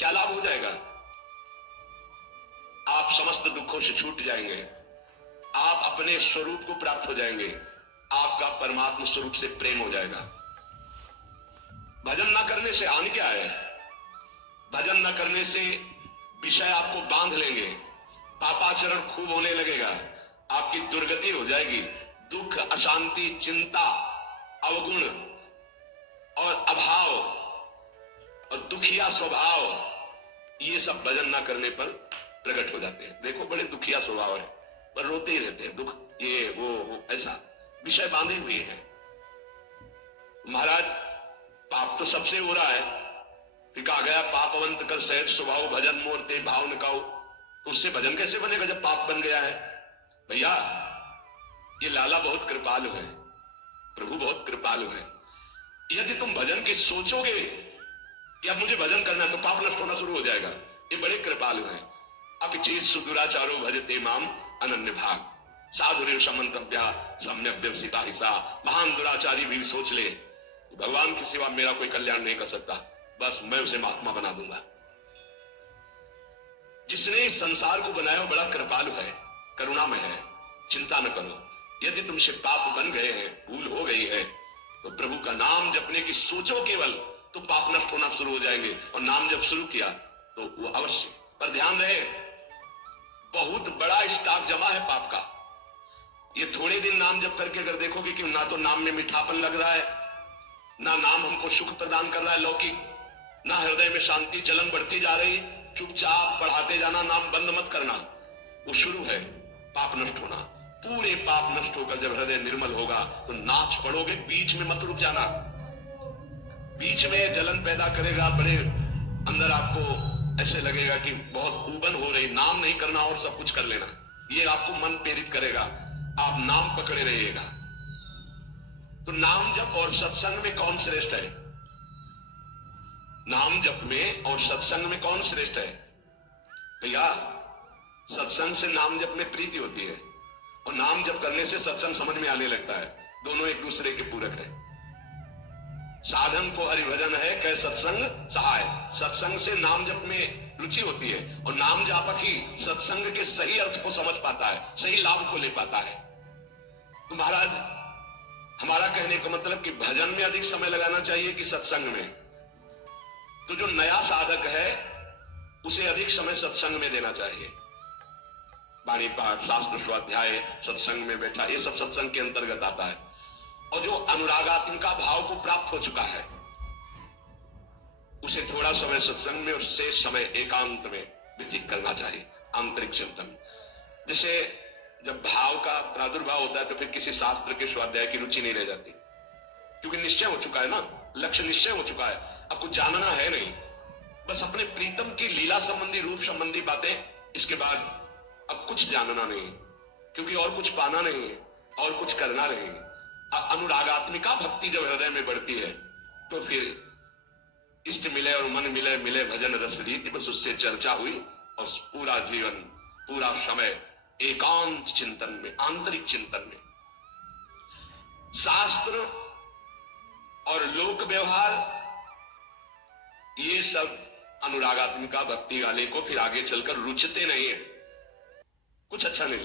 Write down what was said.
क्या लाभ हो जाएगा? आप समस्त दुखों से छूट जाएंगे, आप अपने स्वरूप को प्राप्त हो जाएंगे, आपका परमात्मा स्वरूप से प्रेम हो जाएगा। भजन ना करने से हानि क्या है? भजन न करने से विषय आपको बांध लेंगे, पापाचरण खूब होने लगेगा, आपकी दुर्गति हो जाएगी, दुख, अशांति, चिंता, अवगुण और अभाव और दुखिया स्वभाव, ये सब भजन ना करने पर प्रकट हो जाते हैं। देखो बड़े दुखिया स्वभाव है, पर रोते ही रहते हैं, दुख ये वो ऐसा विषय बांधे हुए हैं। महाराज पाप तो सबसे हो रहा है, फिर कहा गया पापवंत कर सहज स्वभाव भजन मोरते भाव निकाओ। तो उससे भजन कैसे बनेगा जब पाप बन गया है? भैया ये लाला बहुत कृपालु है, प्रभु बहुत कृपालु है। यदि तुम भजन की सोचोगे कि अब मुझे भजन करना है, तो पाप नष्ट होना शुरू हो जाएगा। ये बड़े कृपालु हैं। अपचित सुदुराचारो भजते माम अनन्य भाग साधुरेव समंतव्या सम्यक व्यवसिता हिसा। महान दुराचारी भी सोच ले भगवान के सिवा मेरा कोई कल्याण नहीं कर सकता, बस मैं उसे महात्मा बना दूंगा। जिसने इस संसार को बनाया वो बड़ा कृपालु है, करुणामय है। चिंता न करो, यदि तुमसे पाप बन गए हैं, भूल हो गई है, तो प्रभु का नाम जपने की सोचो केवल, तो पाप नष्ट होना शुरू हो जाएंगे। और नाम जब शुरू किया तो वो अवश्य, पर ध्यान रहे बहुत बड़ा स्टॉक जमा है पाप का। ये थोड़े दिन नाम जप करके अगर देखोगे कि ना तो नाम में मीठापन लग रहा है, ना नाम हमको सुख प्रदान कर रहा है लौकिक, ना हृदय में शांति जलन बढ़ती जा रही, चुपचाप बढ़ाते जाना, नाम बंद मत करना, वो शुरू है पाप नष्ट होना। पूरे पाप नष्ट होकर जब हृदय निर्मल होगा तो नाच पड़ोगे, बीच में मत रुक जाना। बीच में जलन पैदा करेगा, बड़े अंदर आपको ऐसे लगेगा कि बहुत ऊबन हो रही, नाम नहीं करना और सब कुछ कर लेना, ये आपको मन प्रेरित करेगा, आप नाम पकड़े रहिएगा। तो नाम जप और सत्संग में कौन श्रेष्ठ है? नाम जप में और सत्संग में कौन श्रेष्ठ है? भैया सत्संग से नाम जप में प्रीति होती है, और नाम जप करने से सत्संग समझ में आने लगता है। दोनों एक दूसरे के पूरक है। साधन को हरिभजन है कह सत्संग सहाय। सत्संग से नाम जप में रुचि होती है, और नाम जापक ही सत्संग के सही अर्थ को समझ पाता है, सही लाभ को ले पाता है। तो महाराज हमारा कहने का मतलब कि भजन में अधिक समय लगाना चाहिए कि सत्संग में? तो जो नया साधक है उसे अधिक समय सत्संग में देना चाहिए। वाणी पाठ, शास्त्र स्वाध्याय, सत्संग में बैठा, ये सब सत्संग के अंतर्गत आता है। और जो अनुरागात्मिका भाव को प्राप्त हो चुका है उसे थोड़ा समय सत्संग में और शेष समय एकांत में व्यतीत करना चाहिए, आंतरिक चिंतन। जैसे जब भाव का प्रादुर्भाव होता है तो फिर किसी शास्त्र के स्वाध्याय की रुचि नहीं रह जाती, क्योंकि निश्चय हो चुका है ना, लक्ष्य निश्चय हो चुका है, अब कुछ जानना है नहीं, बस अपने प्रीतम की लीला संबंधी, रूप संबंधी बातें, इसके बाद अब कुछ जानना नहीं, क्योंकि और कुछ पाना नहीं है, और कुछ करना नहीं। अनुरागात्मिका भक्ति जब हृदय में बढ़ती है तो फिर इष्ट मिले और मन मिले, मिले भजन रस रीति, बस उससे चर्चा हुई और पूरा जीवन, पूरा समय एकांत चिंतन में, आंतरिक चिंतन में। शास्त्र और लोक व्यवहार ये सब अनुरागात्मिका भक्ति वाले को फिर आगे चलकर रुचते नहीं है, कुछ अच्छा नहीं।